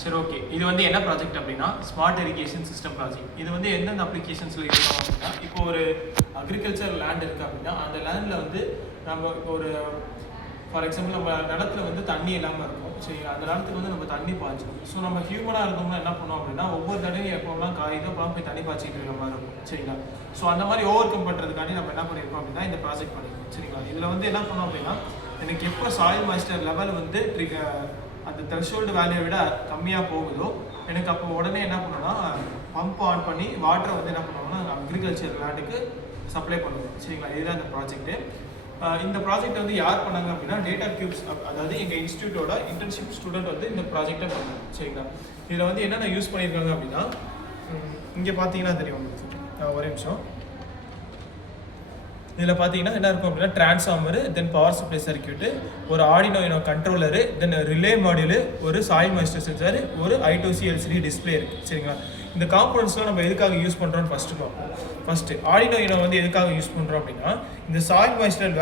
சரி ஓகே, இது வந்து என்ன ப்ராஜெக்ட் அப்படின்னா ஸ்மார்ட் இரிகேஷன் சிஸ்டம் ப்ராஜெக்ட். இது வந்து எந்தெந்த அப்ளிகேஷன்ஸில் இருக்கும் அப்படின்னா, இப்போ ஒரு அக்ரிகல்ச்சர் லேண்ட் இருக்குது அப்படின்னா அந்த லேண்டில் வந்து நம்ம ஒரு ஃபார் எக்ஸாம்பிள் நம்ம நிலத்துல வந்து தண்ணி இல்லாமல் இருக்கும். சரிங்களா, அந்த நிலத்துக்கு வந்து நம்ம தண்ணி பாய்ச்சணும். ஸோ நம்ம ஹியூமனாக இருந்தோம்னா என்ன பண்ணோம் அப்படின்னா ஒவ்வொரு தடவையும் எப்போலாம் காயுதோ அப்போலாம் போய் தண்ணி பாய்ச்சிட்டு இருக்கிற மாதிரி இருக்கும். சரிங்களா, ஸோ அந்த மாதிரி ஓவர் கம் பண்ணுறதுக்காண்டி நம்ம என்ன பண்ணியிருக்கோம் அப்படின்னா இந்த ப்ராஜெக்ட் பண்ணியிருக்கோம். சரிங்களா, இதில் வந்து என்ன பண்ணோம் அப்படின்னா எனக்கு எப்போ சாயில் மாய்ஸ்டர் லெவல் வந்து அந்த த்ரெஷோல்டு வேல்யூவை விட கம்மியாக போகுதோ எனக்கு அப்போ உடனே என்ன பண்ணோம்னா பம்ப் ஆன் பண்ணி வாட்டரை வந்து என்ன பண்ணுவோம்னா அக்ரிகல்ச்சர் லேண்டுக்கு சப்ளை பண்ணுவோம். சரிங்களா, இதுதான் இந்த ப்ராஜெக்ட்டு. இந்த ப்ராஜெக்ட் வந்து யார் பண்ணாங்க அப்படின்னா டேட்டா கியூப்ஸ், அதாவது எங்கள் இன்ஸ்டியூட்டோட இன்டர்ன்ஷிப் ஸ்டூடெண்ட் வந்து இந்த ப்ராஜெக்டை பண்ணாங்க. சரிங்களா, இதில் வந்து என்னென்ன யூஸ் பண்ணியிருக்காங்க அப்படின்னா இங்கே பார்த்தீங்கன்னா தெரியும் உங்களுக்கு, ஒரே நிமிஷம். இதில் பார்த்தீங்கன்னா என்ன இருக்கும் அப்படின்னா டிரான்ஸ்ஃபார்மரு, தென் பவர் சப்ளை சர்க்யூட்டு, ஒரு ஆர்டினோ கண்ட்ரோலரு, தென் ரிலே மாடியூலு, ஒரு சாயில் மாய்ஸ்டர் சென்சார், ஒரு I2C LCD டிஸ்பிளே இருக்குது. சரிங்களா, இந்த காம்போனன்ட்ஸ்லாம் நம்ம எதுக்காக யூஸ் பண்ணுறோம்னு ஃபஸ்ட்டு பார்ப்போம். ஃபஸ்ட்டு ஆர்டினோ வந்து எதுக்காக யூஸ் பண்ணுறோம் அப்படின்னா இந்த சாயில் மாய்ஸ்டர்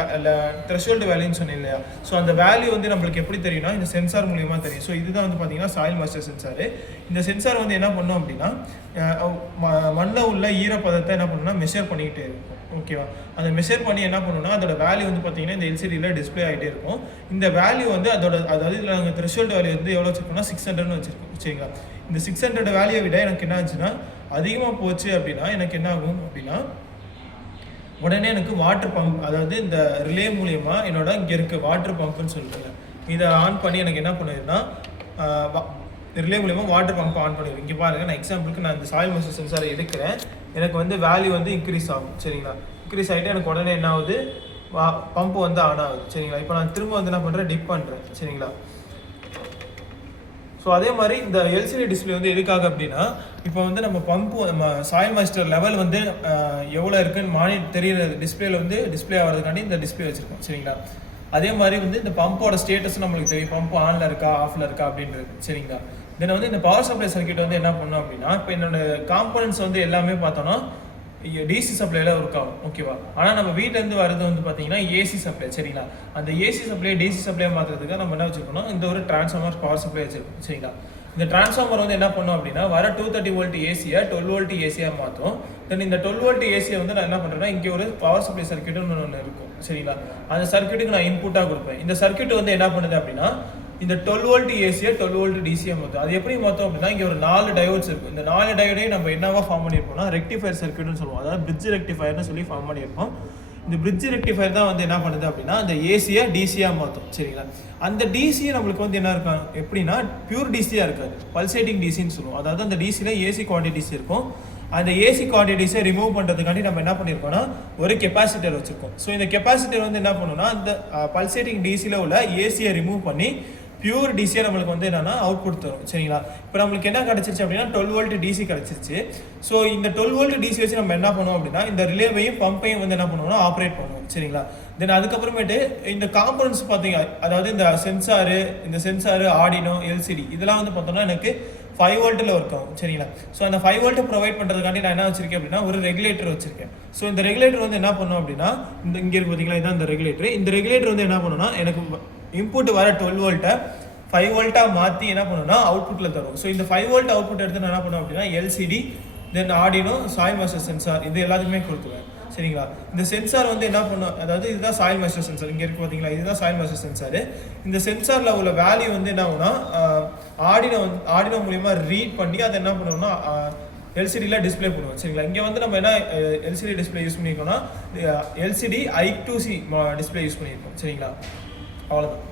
த்ரெஷோல்டு வேல்யூன்னு சொன்னேன் இல்லையா, ஸோ அந்த வேல்யூ வந்து நம்மளுக்கு எப்படி தெரியும்னா இந்த சென்சார் மூலியமாக தெரியும். ஸோ இதுதான் வந்து பார்த்தீங்கன்னா சாயில் மாய்ஸ்டர் சென்சார். இந்த சென்சார் வந்து என்ன பண்ணோம் அப்படின்னா மண்ணில் உள்ள ஈரப்பதத்தை என்ன பண்ணணும்னா மெஷர் பண்ணிக்கிட்டே இருக்கும். ஓகேவா, அதை மெஷர் பண்ணி என்ன பண்ணணும்னா அதோட வேல்யூ வந்து பார்த்தீங்கன்னா இந்த எல்சிடியில் டிஸ்பிளே ஆகிட்டே இருக்கும். இந்த வேல்யூ வந்து அதாவது இதில் நாங்கள் த்ரெஷோல்டு வேல்யூ வந்து எவ்வளோ வச்சுருக்கோம்னா 600ன்னு வச்சுருக்கோம். சரிங்களா, இந்த 600 வேல்யூவை விட எனக்கு என்ன ஆச்சுன்னா அதிகமாக போச்சு அப்படின்னா எனக்கு என்ன ஆகும் அப்படின்னா உடனே எனக்கு வாட்டர் பம்ப், அதாவது இந்த ரிலே மூலியமா என்னோட இங்கே இருக்குது வாட்டர் பம்ப்னு சொல்லிட்டு இதை ஆன் பண்ணி எனக்கு என்ன பண்ணிடுன்னா ரிலே மூலியமா வாட்டர் பம்ப் ஆன் பண்ணிடுவேன். இங்கே பாருங்கள், நான் எக்ஸாம்பிளுக்கு நான் இந்த சாயில் மாய்ஸ்டர் சென்சாரை எடுக்கிறேன், எனக்கு வந்து வேல்யூ வந்து இன்க்ரீஸ் ஆகும். சரிங்களா, இன்க்ரீஸ் ஆகிட்டு எனக்கு உடனே என்ன ஆகுது பம்ப் வந்து ஆன் ஆகுது. சரிங்களா, இப்போ நான் திரும்ப வந்து என்ன பண்ணுறேன் டிப் பண்ணுறேன். சரிங்களா, ஸோ அதே மாதிரி இந்த எல்சிடி டிஸ்பிளே வந்து எதுக்காக அப்படின்னா இப்போ வந்து நம்ம பம்பு நம்ம சாயில் மாய்ஸ்டர் லெவல் வந்து எவ்வளோ இருக்குன்னு தெரியுற டிஸ்பிளேல வந்து டிஸ்பிளே ஆகிறதுக்காண்டி இந்த டிஸ்பிளே வச்சுருக்கோம். சரிங்களா, அதே மாதிரி வந்து இந்த பம்போட ஸ்டேட்டஸ் நம்மளுக்கு தெரியும், பம்பு ஆனில் இருக்கா ஆஃபில் இருக்கா அப்படின்றது. சரிங்களா, தென் வந்து இந்த பவர் சப்ளை சர்க்யூட் வந்து என்ன பண்ணோம் அப்படின்னா இப்போ என்னோட காம்போனன்ட்ஸ் வந்து எல்லாமே பார்த்தோன்னா டிசி சப்ளைல ஒர்க் ஆகும். ஓகேவா, ஆனால் நம்ம வீட்டிலேருந்து வரது வந்து பார்த்தீங்கன்னா ஏசி சப்ளை. சரிங்களா, அந்த ஏசி சப்ளை டிசி சப்ளை மாற்றுறதுக்கு நம்ம என்ன வச்சுருக்கோம் இந்த ஒரு டிரான்ஸ்ஃபார்மர் பவர் சப்ளை வச்சுருக்கோம். சரிங்களா, இந்த டிரான்ஸ்ஃபார்மர் வந்து என்ன பண்ணோம் அப்படின்னா வர 230 வோல்ட் ஏசியை 12 வோல்ட் ஏசியாக மாற்றும். தென் இந்த 12 வோல்ட் ஏசியை வந்து நான் என்ன பண்ணுறேன்னா இங்கே ஒரு பவர் சப்ளை சர்க்யூட்னு ஒன்று இருக்கும். சரிங்களா, அந்த சர்க்யூட்டுக்கு நான் இன்புட்டாக கொடுப்பேன். இந்த சர்க்யூட் வந்து என்ன பண்ணுது அப்படின்னா இந்த 12 வோல்ட் ஏசியை 12 வோல்ட் டிசியை மாற்றும். அது எப்படி மாற்றும் அப்படின்னா இங்கே ஒரு 4 டயோட்ஸ் இருக்கும். இந்த 4 டயோடையும் நம்ம என்னவா ஃபார்ம் பண்ணியிருப்போம்னா ரெக்டிஃபயர் சர்க்யூட்னு சொல்லுவோம், அதாவது பிரிட்ஜ் ரெக்டிஃபயர்னு சொல்லி ஃபார்ம் பண்ணியிருப்போம். இந்த பிரிட்ஜ் ரெக்டிஃபயர் தான் வந்து என்ன பண்ணுது அப்படின்னா அந்த ஏசியை டிசியாக மாற்றும். சரிங்களா, அந்த டிசியை நம்மளுக்கு வந்து என்ன இருக்கும் எப்படின்னா பியூர் டிசியாக இருக்காது, பல்சேட்டிங் டிசின்னு சொல்லுவோம். அதாவது அந்த டிசியில் ஏசி குவான்டிட்டிஸ் இருக்கும். அந்த ஏசி குவான்டிட்டிஸை ரிமூவ் பண்ணுறதுக்காண்டி நம்ம என்ன பண்ணியிருக்கோம்னா ஒரு கெப்பாசிட்டர் வச்சுருக்கோம். ஸோ இந்த கெப்பாசிட்டர் வந்து என்ன பண்ணணும்னா அந்த பல்சேட்டிங் டிசியில் உள்ள ஏசியை ரிமூவ் பண்ணி பியூர் டிசியை நம்மளுக்கு வந்து என்னன்னா அவுட்புட் தரும். சரிங்களா, இப்போ நம்மளுக்கு என்ன கிடச்சிருச்சு அப்படின்னா 12 வோல்ட் டிசி கிடச்சிருச்சு. ஸோ இந்த 12 வோல்ட் டிசி வச்சு நம்ம என்ன பண்ணுவோம் அப்படின்னா இந்த ரிலேவையும் பம்பையும் வந்து என்ன பண்ணுவோம்னா ஆப்ரேட் பண்ணுவோம். சரிங்களா, தென் அதுக்கப்புறமேட்டு இந்த காம்பனன்ட்ஸ் பார்த்தீங்க, அதாவது இந்த சென்சாரு ஆர்டினோ எல்சிடி இதெல்லாம் வந்து பார்த்தோம்னா எனக்கு 5 வோல்ட்டில் ஒர்க் ஆகும். சரிங்களா, ஸோ அந்த 5 வோல்ட்டை ப்ரொவைட் பண்ணுறதுக்காண்டி நான் என்ன வச்சிருக்கேன் அப்படின்னா ஒரு ரெகுலேட்டர் வச்சிருக்கேன். ஸோ இந்த ரெகுலேட்டர் வந்து என்ன பண்ணும் அப்படின்னா இங்கே இருக்கு பார்த்தீங்களா, இதான் இந்த ரெகுலேட்டர். இந்த ரெகுலேட்டர் வந்து என்ன பண்ணுன்னா எனக்கு இன்புட் வர 12 வோல்ட்டை 5 வோல்ட்டாக மாற்றி என்ன பண்ணணும்னா அவுட்புட்டில் தரும். ஸோ இந்த 5 வோல்ட் அவுட்புட் எடுத்து நான் என்ன பண்ணுவேன் அப்படின்னா எல்சிடி, தென் ஆர்டினோ, சாயில் மாய்ஸ்டர் சென்சார் இது எல்லாத்துக்குமே கொடுத்துருவேன். சரிங்களா, இந்த சென்சார் வந்து என்ன பண்ணும், அதாவது இதுதான் சாயில் மாய்ஸ்டர் சென்சார், இங்கே இருக்குது பார்த்தீங்களா, இதுதான் சாயில் மாய்ஸ்டர் சென்சார். இந்த சென்சாரில் உள்ள வேல்யூ வந்து என்ன ஆகும்னா ஆர்டினோ மூலியமாக ரீட் பண்ணி அதை என்ன பண்ணுவோம்னா எல்சிடியில் டிஸ்பிளே பண்ணுவோம். சரிங்களா, இங்கே வந்து நம்ம என்ன எல்சிடி டிஸ்பிளே யூஸ் பண்ணியிருக்கோம்னா எல்சிடி I2C டிஸ்பிளே யூஸ் பண்ணியிருக்கோம். சரிங்களா, அவ்வளோதான்.